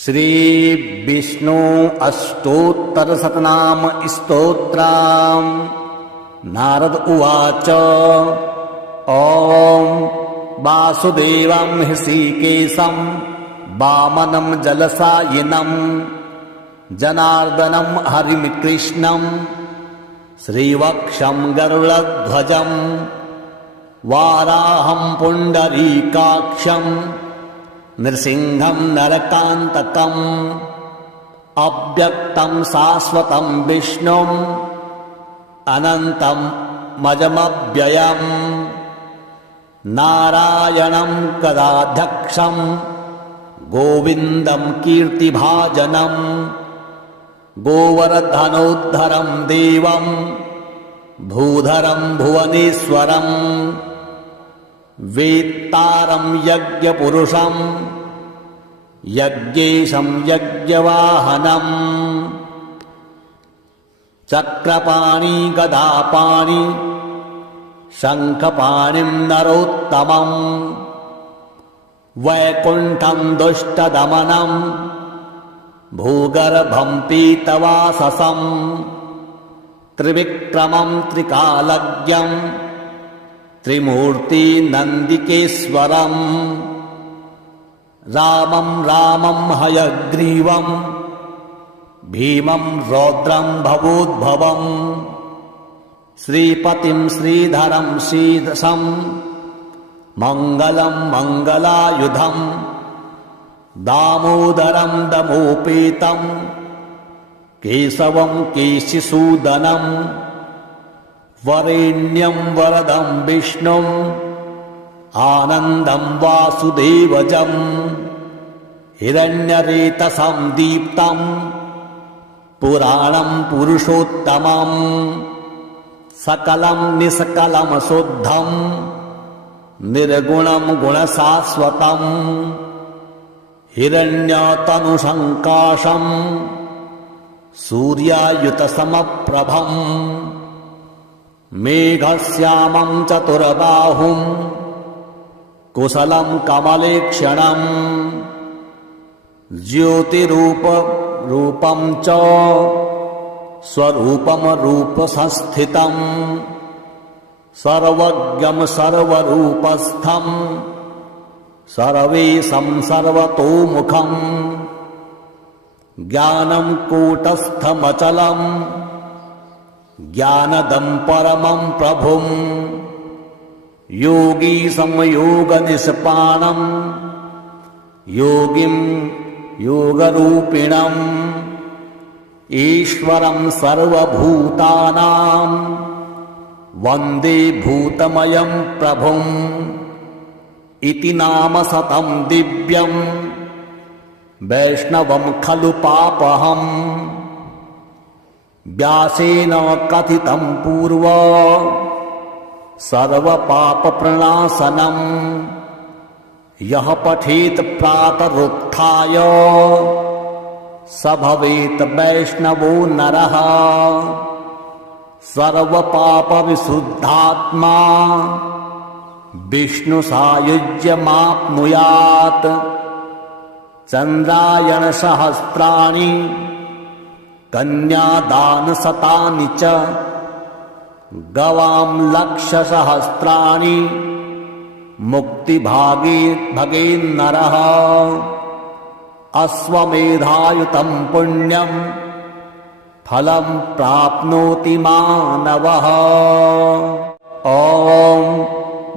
श्री विष्णु अष्टोत्तर शतनाम स्तोत्रम्। नारद उवाच ॐ वासुदेवं ऋषिकेशं वामनं जलसायिनं जनार्दनं हरिं कृष्णं श्रीवक्षं गरुडध्वजं वाराहं पुण्डरीकाक्षं नृसिंहं नरकान्तकम् अव्यक्तं शाश्वतं विष्णुम् अनन्तं मजमव्ययम् नारायणं गदाध्यक्षं गोविन्दं कीर्तिभाजनं गोवर्धनोद्धरं देवं भूधरं भुवनेश्वरम् वेत्तारं यज्ञपुरुषं यज्ञेशं यज्ञवाहनम् चक्रपाणि गदापाणि शङ्खपाणिं नरोत्तमम् वैकुण्ठं दुष्टदमनं भूगर्भं पीतवाससं त्रिविक्रमं त्रिकालज्ञं त्रिमूर्ति नन्दिकेश्वरम् रामं रामं हयग्रीवं भीमं रौद्रं भवोद्भवम् श्रीपतिं श्रीधरं शीर्षं मङ्गलं मङ्गलायुधं दामोदरं दमोपेतं केशवं केशिसूदनं वरेण्यं वरदं विष्णुम् आनन्दं वासुदेवजं हिरण्यरेतसं दीप्तं पुराणं पुरुषोत्तमं सकलं निष्कलं शुद्धं निर्गुणं गुणशाश्वतं हिरण्यतनुसङ्काशं सूर्यायुतसमप्रभम् मेघश्यामं चतुर्बाहुं कुशलं कमलेक्षणं ज्योतिरूपं च स्वरूपं रूपसंस्थितं सर्वज्ञं सर्वरूपस्थं सर्वेशं सर्वतोमुखं ज्ञानं कूटस्थमचलं ज्ञानदं परमं प्रभुं योगीशं योगनिष्पाणं योगिं योगरूपिणम् ईश्वरं सर्वभूतानां वन्दे भूतमयं प्रभुम् इति नाम शतं दिव्यं वैष्णवं खलु पापहम् व्यासेन कथितं पूर्वं सर्वपापप्रणाशनं यः पठेत् प्रातरुत्थाय स भवेत् वैष्णवो नरः सर्वपापविशुद्धात्मा विष्णुसायुज्यमाप्नुयात् चन्द्रायणसहस्राणि कन्यादानशतानि च गवां लक्षसहस्राणि मुक्तिभागेन्नरः अश्वमेधायुतं पुण्यं फलं प्राप्नोति मानवः। ॐ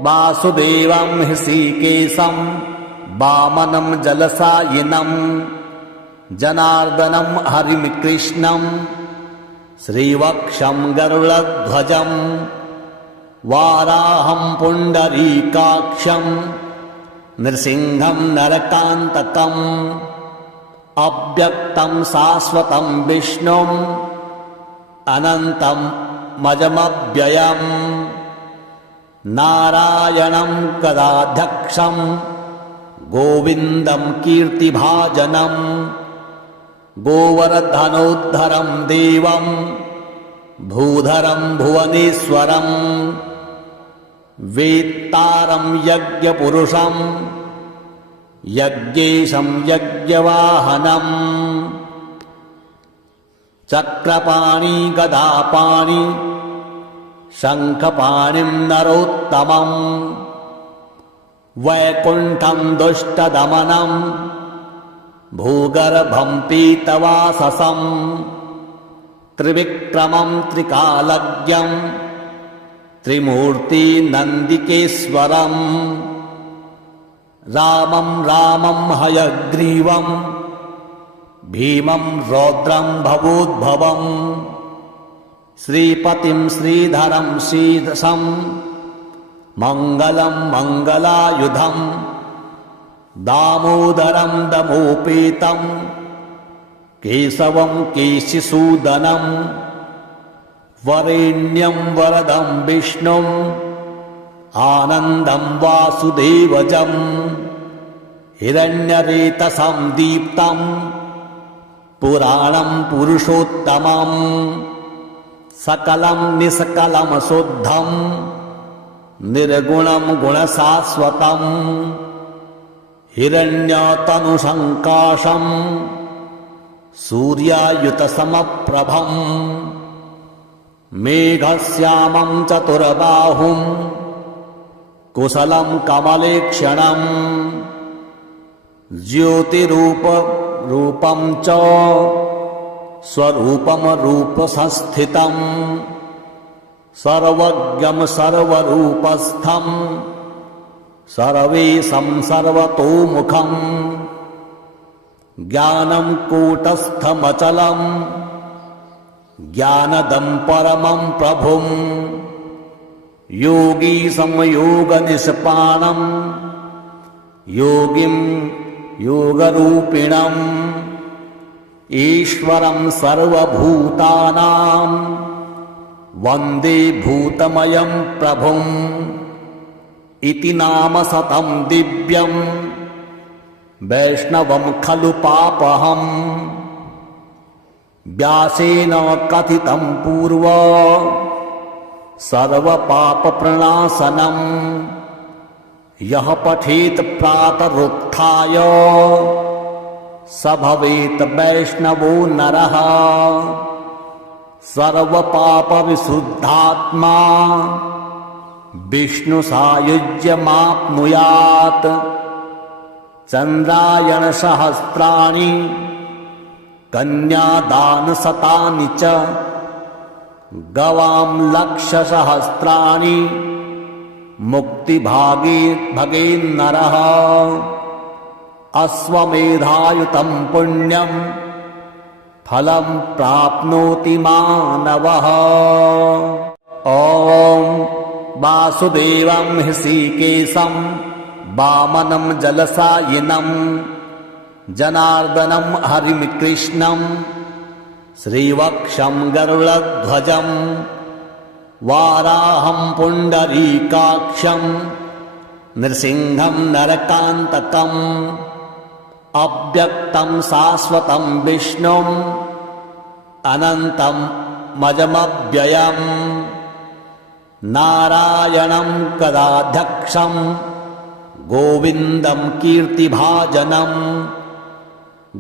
वासुदेवं ऋषिकेशं वामनं जलसायिनं जनार्दनं हरिं कृष्णं श्रीवक्षं गरुडध्वजं वाराहं पुण्डरीकाक्षं नृसिंहं नरकान्तकम् अव्यक्तं शाश्वतं विष्णुम् अनन्तं मजमव्ययम् नारायणं गदाध्यक्षं गोविन्दं कीर्तिभाजनं गोवर्धनोद्धरं देवं भूधरं भुवनेश्वरम् वेत्तारं यज्ञपुरुषं यज्ञेशं यज्ञवाहनम् चक्रपाणि गदापाणि शङ्खपाणिं नरोत्तमम् वैकुण्ठं दुष्टदमनं भूगर्भं पीतवाससं त्रिविक्रमं त्रिकालज्ञं त्रिमूर्तिनन्दिकेश्वरम् रामं रामं हयग्रीवं भीमं रौद्रं भवोद्भवम् श्रीपतिं श्रीधरं शीर्षं मङ्गलं मङ्गलायुधं दामोदरं दमोपेतं केशवं केशिसूदनं वरेण्यं वरदं विष्णुम् आनन्दं वासुदेवजं हिरण्यरेतसं दीप्तं पुराणं पुरुषोत्तमं सकलं निष्कलं शुद्धं निर्गुणं गुणशाश्वतं हिरण्यतनुसङ्काशं सूर्यायुतसमप्रभं मेघश्यामं चतुर्बाहुं कुशलं कमलेक्षणं ज्योतिरूपं च स्वरूपं रूपसंस्थितं सर्वज्ञं सर्वरूपस्थं सर्वेशं सर्वतोमुखं ज्ञानं कूटस्थमचलं ज्ञानदं परमं प्रभुं योगीशं योगनिष्पाणं योगिं योगरूपिणम् ईश्वरं सर्वभूतानां वन्दे भूतमयं प्रभुम् इति नाम शतं दिव्यं वैष्णवं खलु पापहम् व्यासेन कथितं पूर्वं सर्वपापप्रणाशनम् यः पठेत् प्रातरुत्थाय स भवेत् वैष्णवो नरः सर्वपापविशुद्धात्मा विष्णुसायुज्यमाप्नुयात् चन्द्रायणसहस्राणि कन्यादानशतानि च गवां लक्षसहस्राणि मुक्तिभागेन्नरः अश्वमेधायुतं पुण्यं फलं प्राप्नोति मानवः ॐ वासुदेवं हृषीकेशं वामनं जलशायिनं जनार्दनं हरिं कृष्णं श्रीवक्षं गरुडध्वजं वाराहं पुण्डरीकाक्षं नृसिंहं नरकान्तकम् अव्यक्तं शाश्वतं विष्णुम् अनन्तं मजमव्ययम् नारायणं कदाध्यक्षं गोविन्दं कीर्तिभाजनं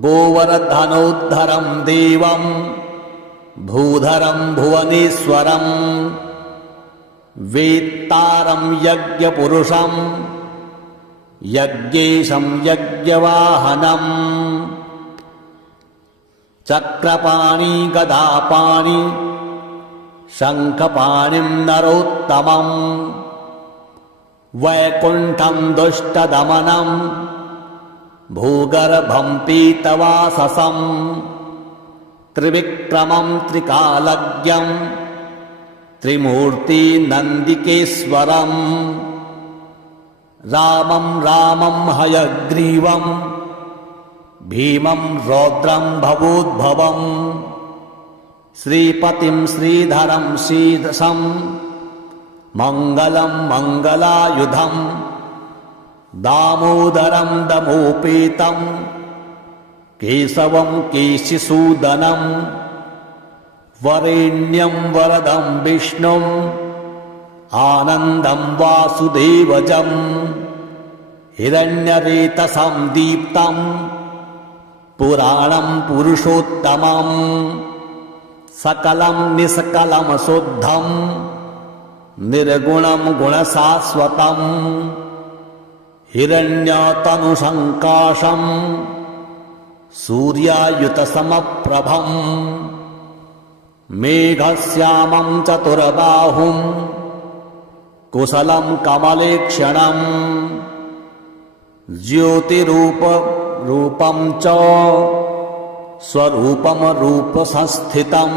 गोवर्धनोद्धरं देवं भूधरं भुवनेश्वरं वेत्तारं यज्ञपुरुषं यज्ञेशं यज्ञवाहनम् चक्रपाणि गदापाणि शङ्खपाणिं नरोत्तमं वैकुण्ठं दुष्टदमनं भूगर्भं पीतवाससं त्रिविक्रमं त्रिकालज्ञं त्रिमूर्तिनन्दिकेश्वरम् रामं रामं हयग्रीवं भीमं रौद्रं भवोद्भवम् श्रीपतिं श्रीधरं शीर्षं मङ्गलं मङ्गलायुधं दामोदरं दमोपेतं केशवं केशिसूदनं वरेण्यं वरदं विष्णुम् आनन्दं वासुदेवजं हिरण्यरेतसं दीप्तं पुराणं पुरुषोत्तमं सकलं निष्कलं शुद्धं निर्गुणं गुणशाश्वतं हिरण्यतनुसङ्काशं सूर्यायुतसमप्रभं मेघश्यामं चतुर्बाहुं कुशलं कमलेक्षणं ज्योतिरूपं च स्वरूपं रूपसंस्थितं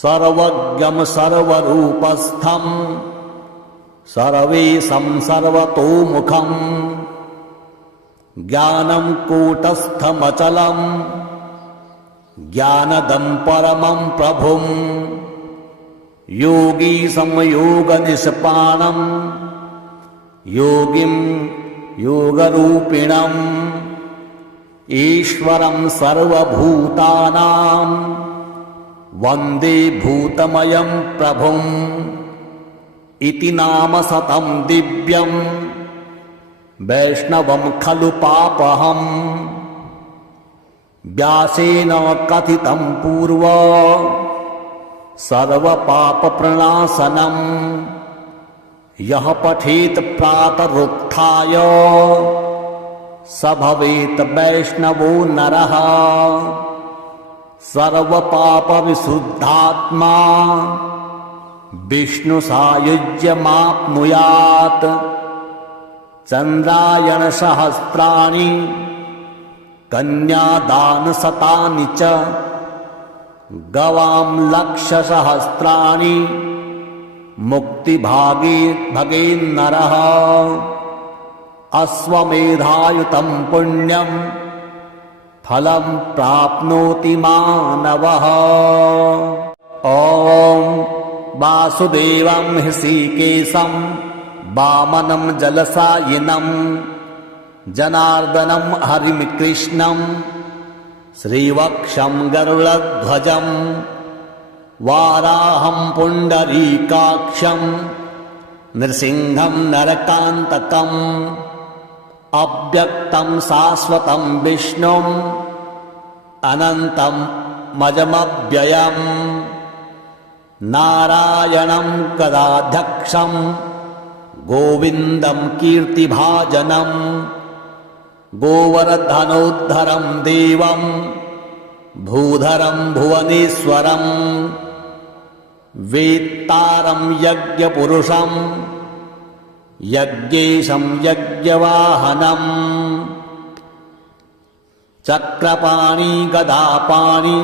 सर्वज्ञं सर्वरूपस्थं सर्वेशं सर्वतोमुखं ज्ञानं कूटस्थमचलं ज्ञानदं परमं प्रभुं योगी संयोगनिष्पाणं योगिं योगरूपिणम् ईश्वरं सर्वभूतानां वन्दे भूतमयं प्रभुम् इति नाम शतं दिव्यं वैष्णवं खलु पापहम् व्यासेन कथितं पूर्वं सर्वपापप्रणाशनम् यः पठेत् प्रातरुत्थाय स भवेत् वैष्णवो नरः सर्वपापविशुद्धात्मा विष्णुसायुज्यमाप्नुयात् चन्द्रायणसहस्राणि कन्यादानशतानि च गवां लक्षसहस्राणि मुक्तिभागेन्नरः अश्वमेधायुतं पुण्यं फलं प्राप्नोति मानवः। ॐ वासुदेवं हृषीकेशं वामनं जलशायिनं जनार्दनं हरिं कृष्णं श्रीवक्षं गरुडध्वजं वाराहं पुण्डरीकाक्षं नृसिंहं नरकान्तकम् अव्यक्तं शाश्वतं विष्णुम् अनन्तं मजमव्ययम् नारायणं गदाध्यक्षं गोविन्दं कीर्तिभाजनं गोवर्धनोद्धरं देवं भूधरं भुवनेश्वरं वेत्तारं यज्ञपुरुषं यज्ञेशं यज्ञवाहनं चक्रपाणि गदापाणि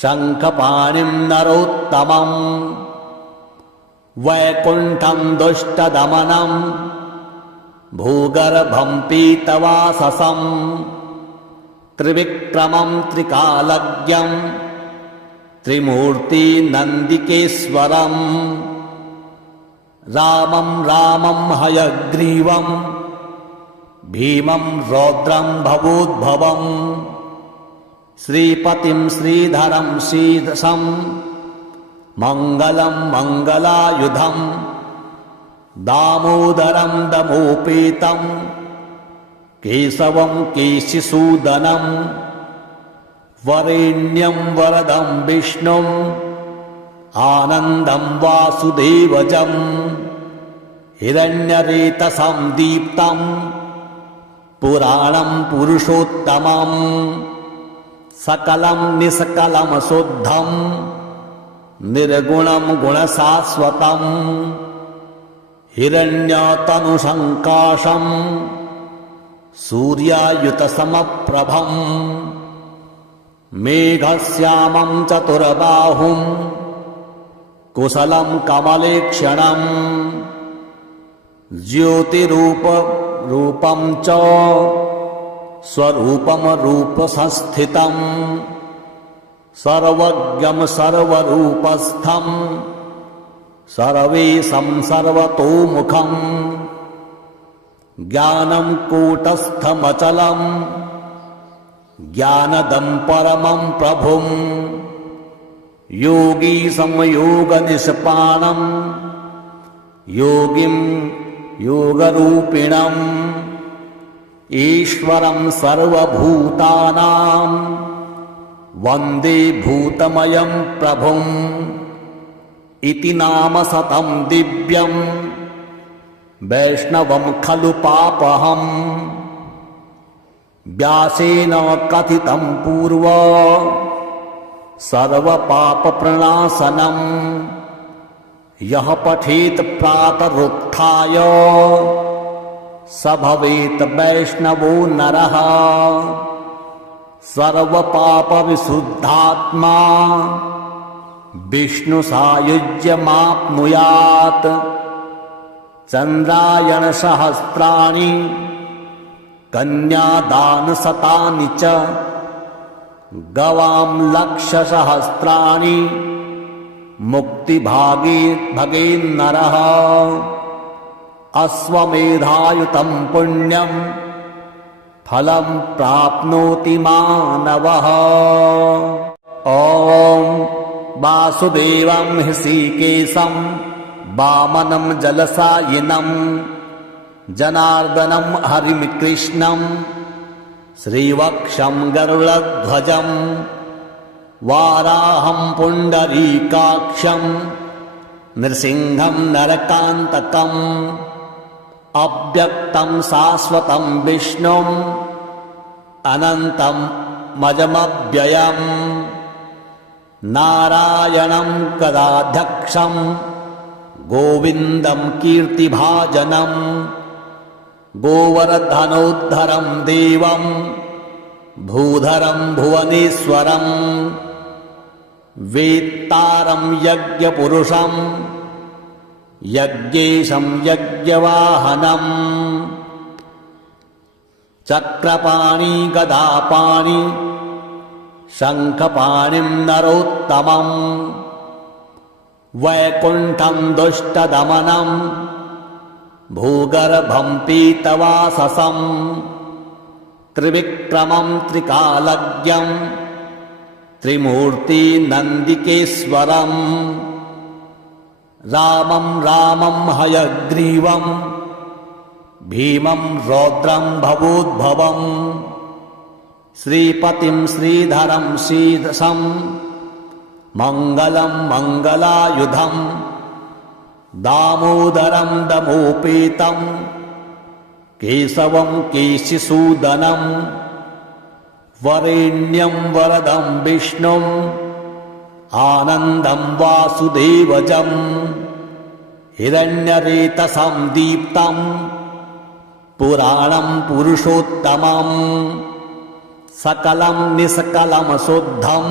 शङ्खपाणिं नरोत्तमं वैकुण्ठं दुष्टदमनं भूगर्भं पीतवाससं त्रिविक्रमं त्रिकालज्ञं त्रिमूर्तिनन्दिकेश्वरं रामं रामं हयग्रीवं भीमं रौद्रं भवोद्भवं श्रीपतिं श्रीधरं शीर्षं मङ्गलं मङ्गलायुधं दामोदरं दमोपेतं केशवं केशिसूदनं वरेण्यं वरदं विष्णुं आनन्दं वासुदेवजं हिरण्यरेतसं दीप्तं पुराणं पुरुषोत्तमं सकलं निष्कलं शुद्धं निर्गुणं गुणशाश्वतं हिरण्यतनुसङ्काशं सूर्यायुतसमप्रभं मेघश्यामं चतुर्बाहुं कुशलं कमलेक्षणं ज्योतिरूपं च स्वरूपं रूपसंस्थितं सर्वज्ञं सर्वरूपस्थं सर्वेशं सर्वतोमुखं ज्ञानं कूटस्थमचलं ज्ञानदं परमं प्रभुं योगी संयोगनिष्पाणं योगिं योगरूपिणम् ईश्वरं सर्वभूतानां वन्दे भूतमयं प्रभुम् इति नाम शतं दिव्यं वैष्णवं खलु पापहम् व्यासेन कथितं पूर्वं सर्वपापप्रणाशनम् यः पठेत् प्रातरुत्थाय स भवेत् वैष्णवो नरः सर्वपापविशुद्धात्मा विष्णुसायुज्यमाप्नुयात् चन्द्रायणसहस्राणि कन्यादानशतानि च गवां लक्षसहस्राणि मुक्तिभागेन्नरः अश्वमेधायुतं पुण्यं फलं प्राप्नोति मानवः। ॐ वासुदेवं हृषीकेशं वामनं जलशायिनं जनार्दनं हरिं कृष्णं श्रीवक्षं गरुडध्वजं वाराहं पुण्डरीकाक्षं नृसिंहं नरकान्तकम् अव्यक्तं शाश्वतं विष्णुम् अनन्तं मजमव्ययम् नारायणं गदाध्यक्षं गोविन्दं कीर्तिभाजनं गोवर्धनोद्धरं देवं भूधरं भुवनेश्वरं वेत्तारं यज्ञपुरुषं यज्ञेशं यज्ञवाहनम् चक्रपाणि गदापाणि शङ्खपाणिं नरोत्तमम् वैकुण्ठं दुष्टदमनं भूगर्भं पीतवाससं त्रिविक्रमं त्रिकालज्ञं त्रिमूर्ति नन्दिकेश्वरम् रामं रामं हयग्रीवं भीमं रौद्रं भवोद्भवम् श्रीपतिं श्रीधरं शीर्षं मङ्गलं मङ्गलायुधं दामोदरं दमोपेतं केशवं केशिसूदनं वरेण्यं वरदं विष्णुं आनन्दं वासुदेवजं हिरण्यरेतसं दीप्तं पुराणं पुरुषोत्तमं सकलं निष्कलं शुद्धं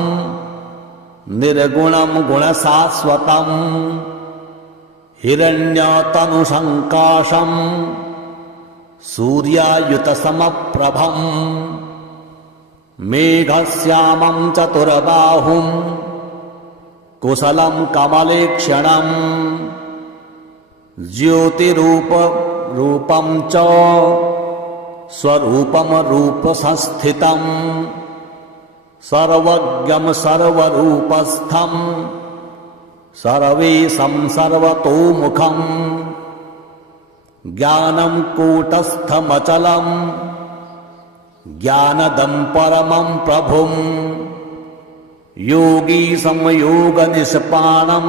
निर्गुणं गुणशाश्वतं हिरण्यतनुसङ्काशं सूर्यायुतसमप्रभं मेघश्यामं चतुर्बाहुं कुशलं कमलेक्षणं ज्योतिरूपं च स्वरूपं रूपसंस्थितं सर्वज्ञं सर्वरूपस्थं सर्वेशं सर्वतोमुखं ज्ञानं कूटस्थमचलं ज्ञानदं परमं प्रभुं योगीशं योगनिष्पाणं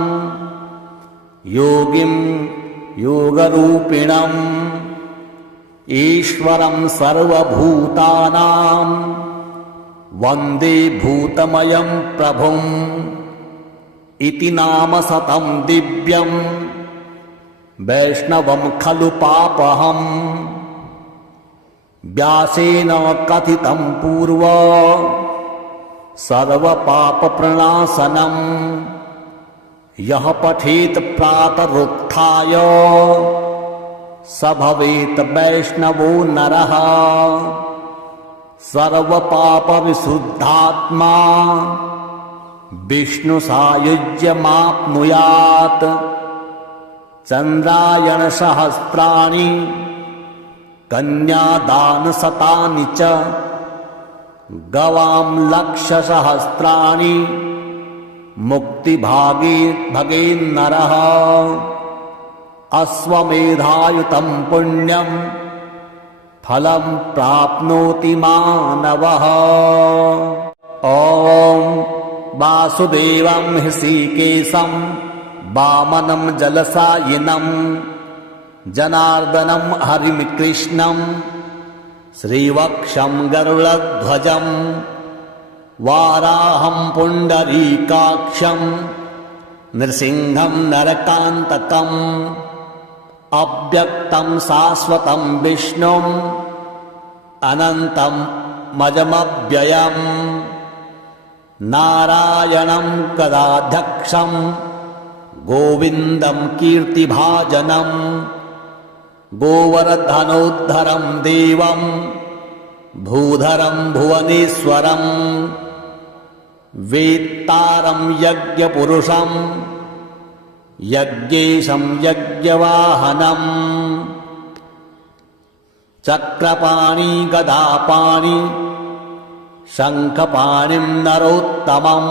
योगिं योगरूपिणम् ईश्वरं सर्वभूतानां वन्दे भूतमयं प्रभुम् इति नाम शतं दिव्यं वैष्णवं खलु पापहम् व्यासेन कथितं पूर्वं सर्वपापप्रणाशनम् यः पठेत् प्रातरुत्थाय स भवेत् वैष्णवो नरः सर्वपापविशुद्धात्मा विष्णुसायुज्यमाप्नुयात् चन्द्रायणसहस्राणि कन्यादानशतानि च गवां लक्षसहस्राणि मुक्तिभागेन्नरः अश्वमेधायुतं पुण्यं फलं प्राप्नोति मानवः। ॐ वासुदेवं हृषीकेशं वामनं जलसायिनं जनार्दनं हरिं कृष्णं श्रीवक्षं गरुडध्वजं वाराहं पुण्डरीकाक्षं नृसिंहं नरकान्तकम् अव्यक्तं शाश्वतं विष्णुम् अनन्तं मजमव्ययम् नारायणं कदाध्यक्षं गोविन्दं कीर्तिभाजनं गोवर्धनोद्धरं देवं भूधरं भुवनेश्वरं वेत्तारं यज्ञपुरुषं यज्ञेशं यज्ञवाहनम् चक्रपाणि गदापाणि शङ्खपाणिं नरोत्तमं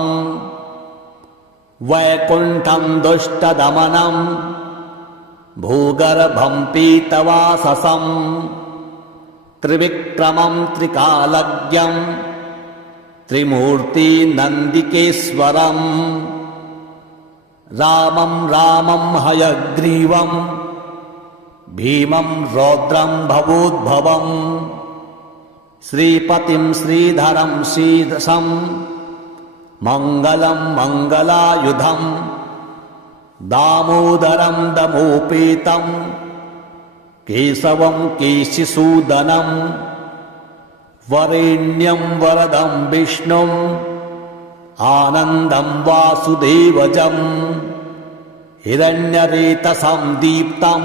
वैकुण्ठं दुष्टदमनं भूगर्भं पीतवाससं त्रिविक्रमं त्रिकालज्ञं त्रिमूर्तिनन्दिकेश्वरम् रामं रामं हयग्रीवं भीमं रौद्रं भवोद्भवं श्रीपतिं श्रीधरं शीर्षं मङ्गलं मङ्गलायुधं दामोदरं दमोपेतं केशवं केशिसूदनं वरेण्यं वरदं विष्णुम् आनन्दं वासुदेवजं हिरण्यरेतसं दीप्तं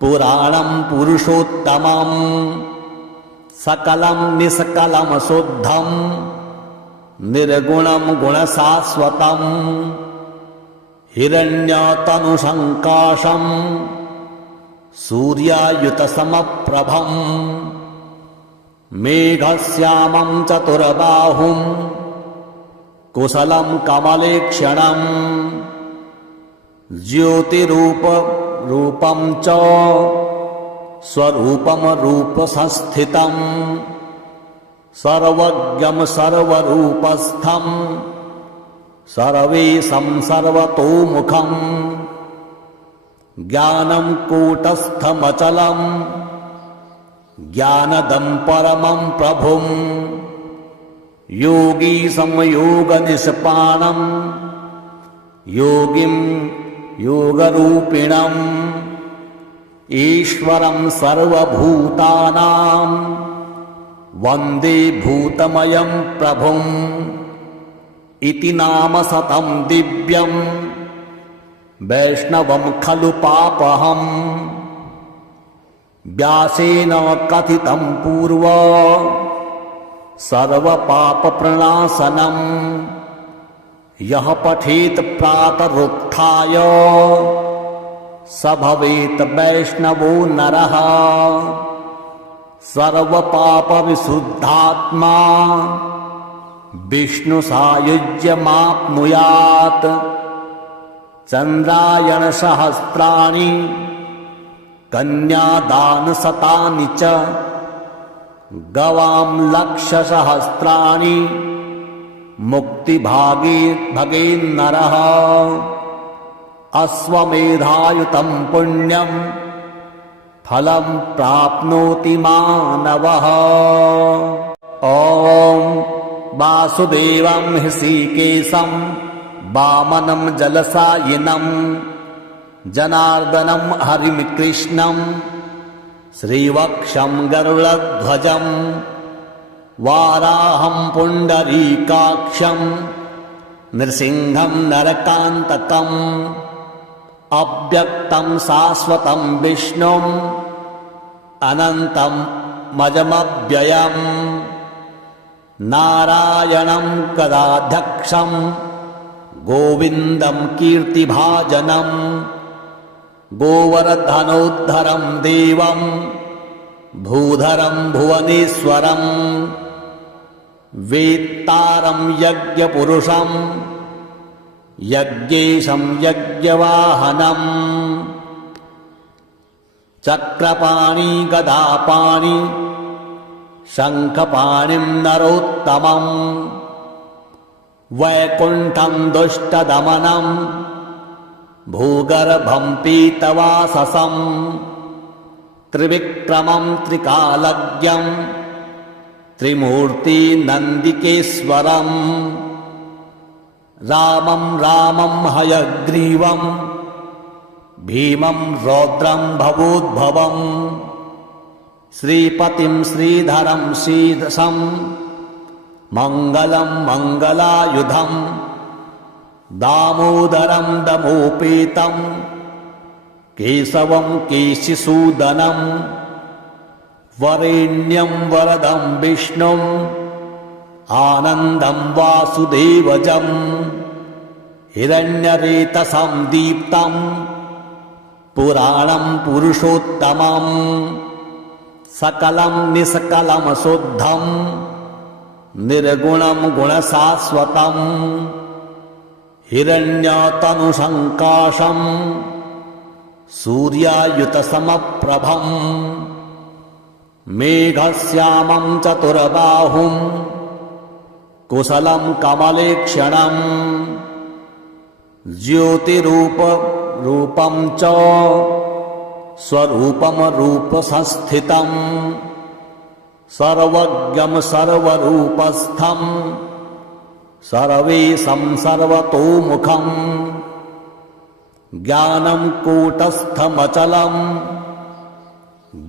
पुराणं पुरुषोत्तमं सकलं निष्कलं शुद्धं निर्गुणं गुणशाश्वतं हिरण्यतनुसङ्काशं सूर्यायुतसमप्रभं मेघश्यामं चतुर्बाहुं कुशलं कमलेक्षणं ज्योतिरूपं च स्वरूपं रूपसंस्थितं सर्वज्ञं सर्वरूपस्थं सर्वेशं सर्वतोमुखं ज्ञानं कूटस्थमचलं ज्ञानदं परमं प्रभुं योगीशं योगनिष्पाणं योगिं योगरूपिणम् ईश्वरं सर्वभूतानां वन्दे भूतमयं प्रभुम् इति नाम शतं दिव्यं वैष्णवं खलु पापहम् व्यासेन कथितं पूर्वं सर्वपापप्रणाशनं यः पठेत् प्रातरुत्थाय स भवेत् वैष्णवो नरः सर्वपापविशुद्धात्मा विष्णुसायुज्यमाप्नुयात् चन्द्रायणसहस्राणि कन्यादानशतानि च गवां लक्षसहस्राणि मुक्तिभागेन्नरः अश्वमेधायुतं पुण्यं फलं प्राप्नोति मानवः। ॐ वासुदेवं हृषीकेशं वामनं जलसायिनं जनार्दनं हरिं कृष्णं श्रीवक्षं गरुडध्वजं वाराहं पुण्डरीकाक्षं नृसिंहं नरकान्तकम् अव्यक्तं शाश्वतं विष्णुम् अनन्तं मजमव्ययम् नारायणं कदाध्यक्षं गोविन्दं कीर्तिभाजनं गोवर्धनोद्धरं देवं भूधरं भुवनेश्वरं वेत्तारं यज्ञपुरुषं यज्ञेशं यज्ञवाहनम् चक्रपाणि गदापाणि शङ्खपाणिं नरोत्तमम् वैकुण्ठं दुष्टदमनं भूगर्भं पीतवाससं त्रिविक्रमं त्रिकालज्ञं त्रिमूर्तिनन्दिकेश्वरम् रामं रामं हयग्रीवं भीमं रौद्रं भवोद्भवम् श्रीपतिं श्रीधरं शीर्षं मङ्गलं मङ्गलायुधम् दामोदरं दमोपेतं केशवं केशिसूदनं वरेण्यं वरदं विष्णुम् आनन्दं वासुदेवजं हिरण्यरेतसं दीप्तं पुराणं पुरुषोत्तमं सकलं निष्कलं शुद्धं निर्गुणं गुणशाश्वतं हिरण्यतनुसङ्काशं सूर्यायुतसमप्रभं मेघश्यामं चतुर्बाहुं कुशलं कमलेक्षणं ज्योतिरूपं च स्वरूपं रूपसंस्थितं सर्वज्ञं सर्वरूपस्थं सर्वेशं सर्वतोमुखं ज्ञानं कूटस्थमचलं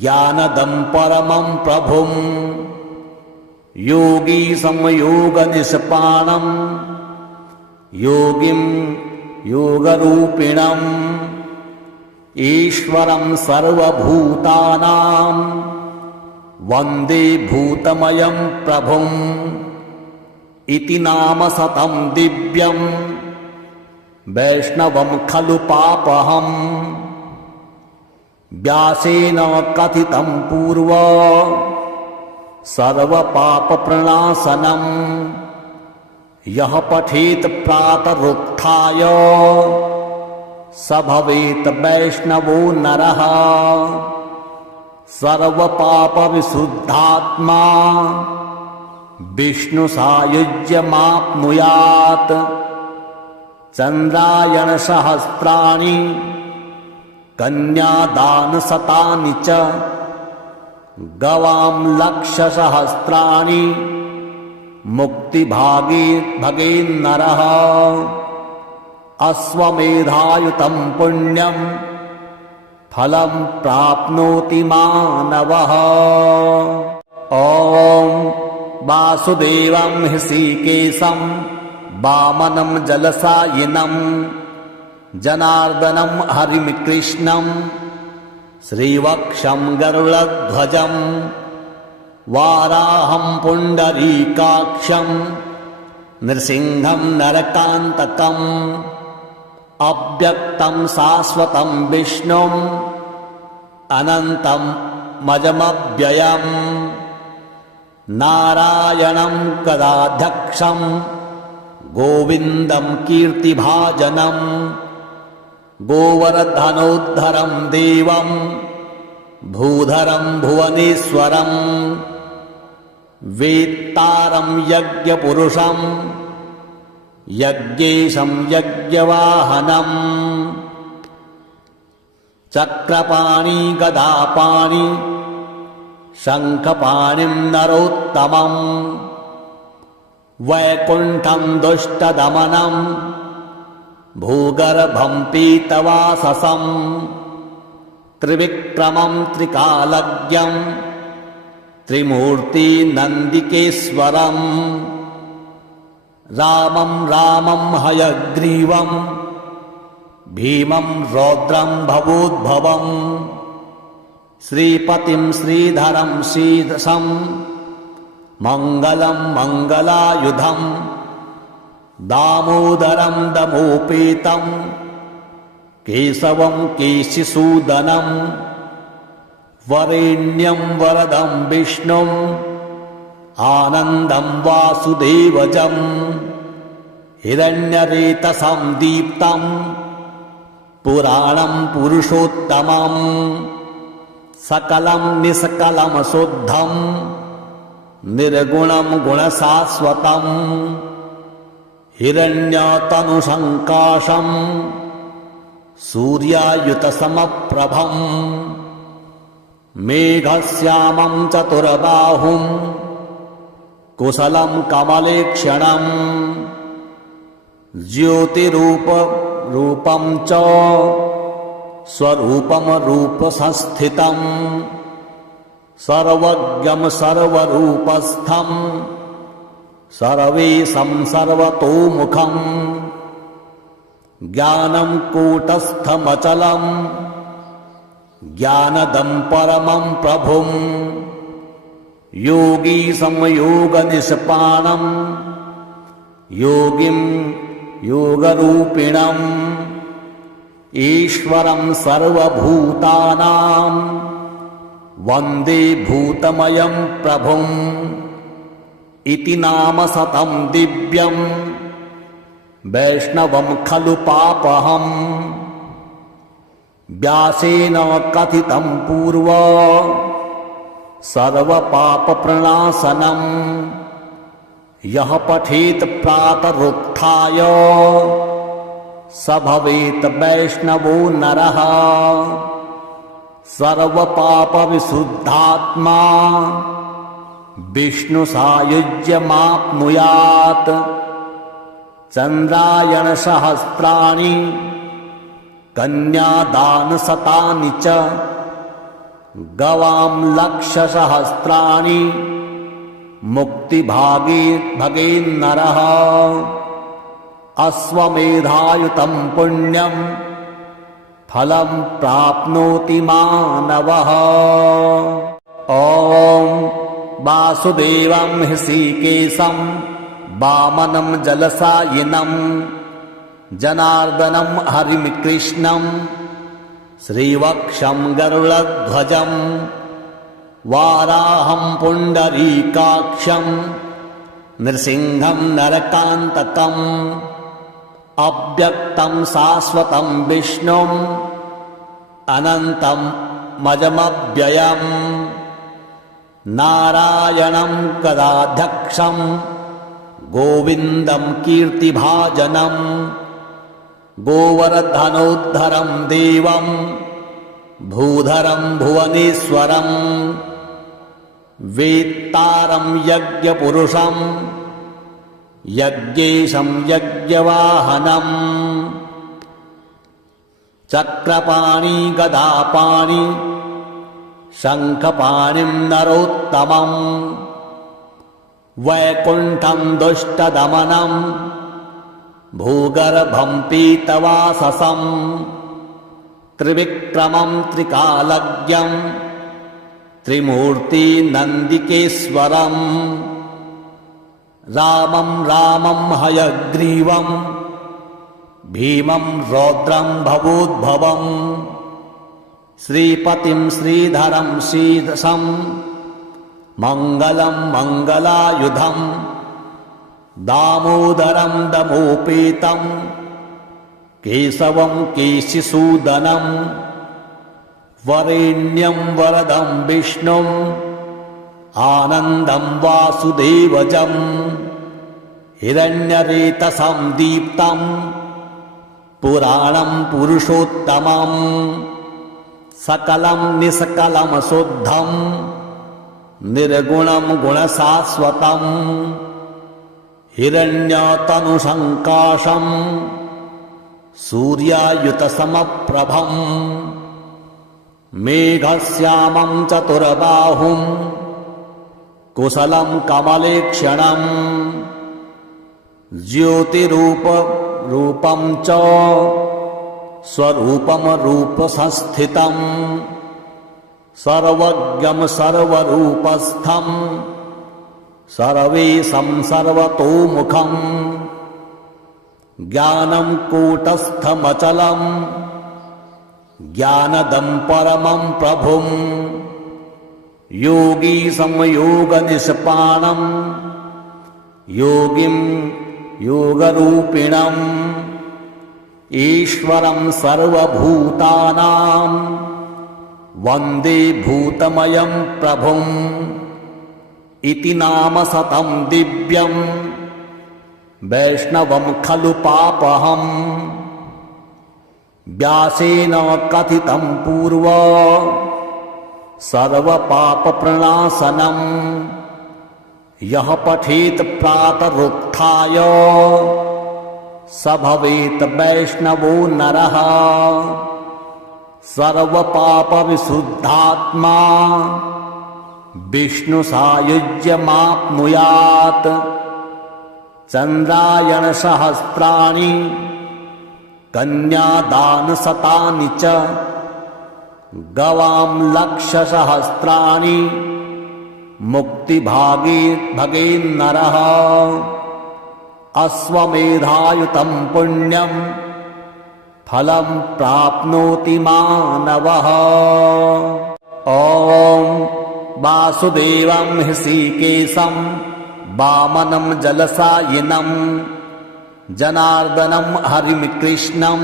ज्ञानदं परमं प्रभुं योगी संयोगनिष्पाणं योगिं योगरूपिणम् ईश्वरं सर्वभूतानां वन्दे भूतमयं प्रभुम् इति नाम शतं दिव्यं वैष्णवं खलु पापहम् व्यासेन कथितं पूर्वं सर्वपापप्रणाशनम् यः पठेत् प्रातरुत्थाय स भवेत् वैष्णवो नरः सर्वपापविशुद्धात्मा विष्णुसायुज्यमाप्नुयात् चन्द्रायणसहस्राणि कन्यादानशतानि च गवां लक्षसहस्राणि मुक्तिभागेन्नरः अश्वमेधायुतं पुण्यं फलं प्राप्नोति मानवः ॐ वासुदेवं हृषीकेशं वामनं जलशायिनं जनार्दनं हरिं कृष्णं श्रीवक्षं गरुडध्वजं वाराहं पुण्डरीकाक्षं नृसिंहं नरकान्तकम् अव्यक्तं शाश्वतं विष्णुम् अनन्तं मजमव्ययम् नारायणं कदाध्यक्षं गोविन्दं कीर्तिभाजनं गोवर्धनोद्धरं देवं भूधरं भुवनेश्वरं वेत्तारं यज्ञपुरुषं यज्ञेशं यज्ञवाहनम् चक्रपाणि गदापाणि शङ्खपाणिं नरोत्तमम् वैकुण्ठं दुष्टदमनं भूगर्भं पीतवाससं त्रिविक्रमं त्रिकालज्ञं त्रिमूर्तिनन्दिकेश्वरम् रामं रामं हयग्रीवं भीमं रौद्रं भवोद्भवम् श्रीपतिं श्रीधरं शीर्षं मङ्गलं मङ्गलायुधम् दामोदरं दमोपेतं केशवं केशिसूदनं वरेण्यं वरदं विष्णुम् आनन्दं वासुदेवजं हिरण्यरेतसं दीप्तं पुराणं पुरुषोत्तमं सकलं निष्कलं शुद्धं निर्गुणं गुणशाश्वतं हिरण्यतनुसङ्काशं सूर्यायुतसमप्रभं मेघश्यामं चतुर्बाहुं कुशलं कमलेक्षणं ज्योतिरूपं च स्वरूपं रूपसंस्थितं सर्वज्ञं सर्वरूपस्थं सर्वेशं सर्वतोमुखं ज्ञानं कूटस्थमचलं ज्ञानदं परमं प्रभुं योगी संयोगनिष्पानं योगिं योगरूपिणम् ईश्वरं सर्वभूतानां वन्दे भूतमयं प्रभुम् इति नाम शतं दिव्यं वैष्णवं खलु पापहम् व्यासेन कथितं पूर्वं सर्वपापप्रणाशनम् यः पठेत् प्रातरुत्थाय स भवेत् वैष्णवो नरः सर्वपापविशुद्धात्मा विष्णुसायुज्यमाप्नुयात् चन्द्रायणसहस्राणि कन्यादानशतानि च गवां लक्षसहस्राणि मुक्तिभागेन्नरः अश्वमेधायुतं पुण्यं फलं प्राप्नोति मानवः। ॐ वासुदेवं हृषीकेशं वामनं जलसायिनं जनार्दनं हरिं कृष्णं श्रीवक्षं गरुडध्वजं वाराहं पुण्डरीकाक्षं नृसिंहं नरकान्तकम् अव्यक्तं शाश्वतं विष्णुम् अनन्तं मजमव्ययम् नारायणं गदाध्यक्षं गोविन्दं कीर्तिभाजनं गोवर्धनोद्धरं देवं भूधरं भुवनेश्वरं वेत्तारं यज्ञपुरुषं यज्ञेशं यज्ञवाहनम् चक्रपाणि गदापाणि शङ्खपाणिं नरोत्तमं वैकुण्ठं दुष्टदमनं भूगर्भं पीतवाससं त्रिविक्रमं त्रिकालज्ञं त्रिमूर्तिनन्दिकेश्वरम् रामं रामं हयग्रीवं भीमं रौद्रं भवोद्भवं श्रीपतिं श्रीधरं शीर्षं मङ्गलं मङ्गलायुधं दामोदरं दमोपेतं केशवं केशिसूदनं वरेण्यं वरदं विष्णुम् आनन्दं वासुदेवजं हिरण्यरेतसं दीप्तं पुराणं पुरुषोत्तमं सकलं निष्कलं शुद्धं निर्गुणं गुणशाश्वतं हिरण्यतनुसङ्काशं सूर्यायुतसमप्रभं मेघश्यामं चतुर्बाहुं कुशलं कमलेक्षणं ज्योतिरूपं च स्वरूपं रूपसंस्थितं सर्वज्ञं सर्वरूपस्थं सर्वेशं सर्वतोमुखं ज्ञानं कूटस्थमचलं ज्ञानदं परमं प्रभुं योगी संयोगनिष्पानं योगिं योगरूपिणम् ईश्वरं सर्वभूतानां वन्दे भूतमयं प्रभुम् इति नाम शतं दिव्यम् वैष्णवं खलु पापहम् व्यासेन कथितं पूर्व सर्वपापप्रणाशनम् यः पठेत् प्रातरुत्थाय स भवेत् वैष्णवो नरः सर्वपापविशुद्धात्मा विष्णुसायुज्यमाप्नुयात् चन्द्रायणसहस्राणि कन्यादानशतानि च गवां लक्षसहस्राणि मुक्तिभागेन्नरः अश्वमेधायुतं पुण्यं फलं प्राप्नोति मानवः। ॐ वासुदेवं हृषीकेशं वामनं जलशायिनं जनार्दनं हरिं कृष्णं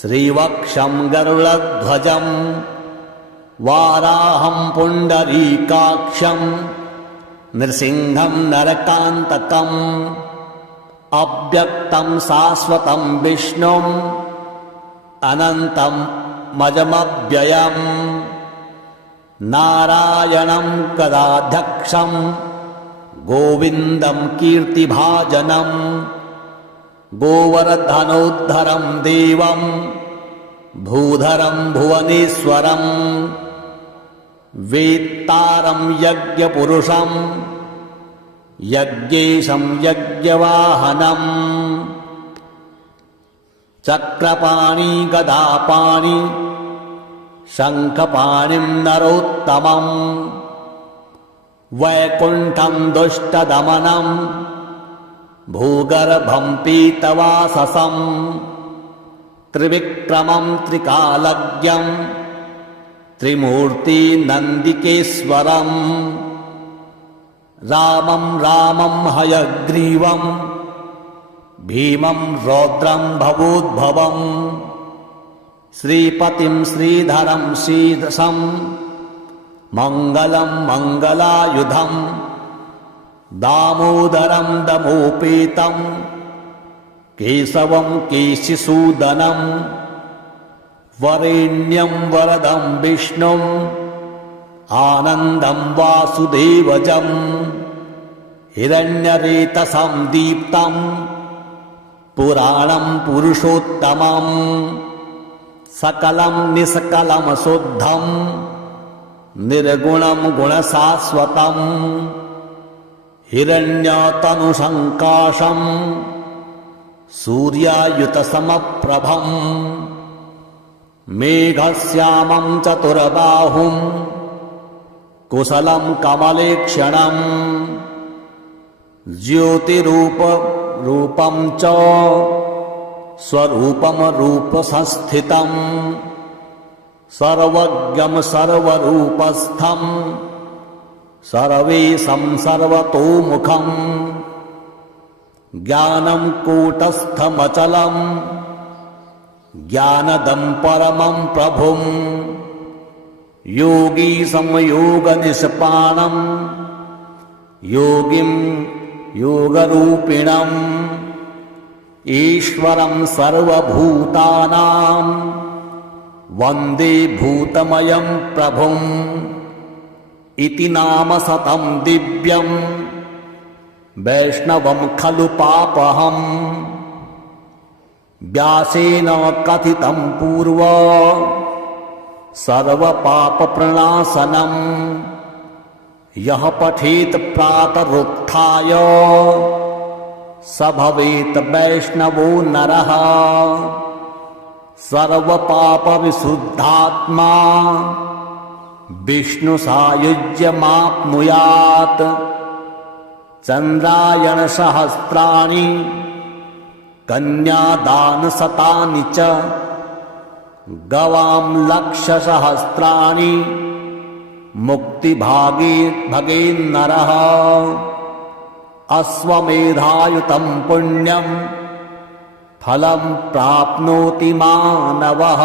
श्रीवक्षं गरुडध्वजं वाराहं पुण्डरीकाक्षं नृसिंहं नरकान्तकम् अव्यक्तं शाश्वतं विष्णुम् अनन्तं मजमव्ययम् नारायणं कदाध्यक्षं गोविन्दं कीर्तिभाजनम् गोवर्धनोद्धरं देवं भूधरं भुवनेश्वरं वेत्तारं यज्ञपुरुषं यज्ञेशं यज्ञवाहनम् चक्रपाणि गदापाणि शङ्खपाणिं नरोत्तमं वैकुण्ठं दुष्टदमनं भूगर्भं पीतवाससं त्रिविक्रमं त्रिकालज्ञं त्रिमूर्तिनन्दिकेश्वरम् रामं रामं हयग्रीवं भीमं रौद्रं भवोद्भवं श्रीपतिं श्रीधरं शीर्षं मङ्गलं मङ्गलायुधं दामोदरं दमोपेतं केशवं केशिसूदनं वरेण्यं वरदं विष्णुम् आनन्दं वासुदेवजं हिरण्यरेतसं दीप्तं पुराणं पुरुषोत्तमं सकलं निष्कलं शुद्धं निर्गुणं गुणशाश्वतं हिरण्यतनुसङ्काशं सूर्यायुतसमप्रभं मेघश्यामं चतुर्बाहुं कुशलं कमलेक्षणं ज्योतिरूपं च स्वरूपं रूपसंस्थितं सर्वज्ञं सर्वरूपस्थं सर्वेशं सर्वतोमुखं ज्ञानं कूटस्थमचलं ज्ञानदं परमं प्रभुम् योगी संयोगनिष्पाणं योगिं योगरूपिणम् ईश्वरं सर्वभूतानां वन्दे भूतमयं प्रभुम् इति नाम शतं दिव्यं वैष्णवं खलु पापहम् व्यासेन कथितं पूर्व सर्वपापप्रणाशनम् यः पठेत् प्रातरुत्थाय स भवेत् वैष्णवो नरः सर्वपापविशुद्धात्मा विष्णुसायुज्यमाप्नुयात् चन्द्रायणसहस्राणि कन्यादानशतानि च गवां लक्षसहस्राणि मुक्तिभागेन्नरः अश्वमेधायुतं पुण्यं फलं प्राप्नोति मानवः।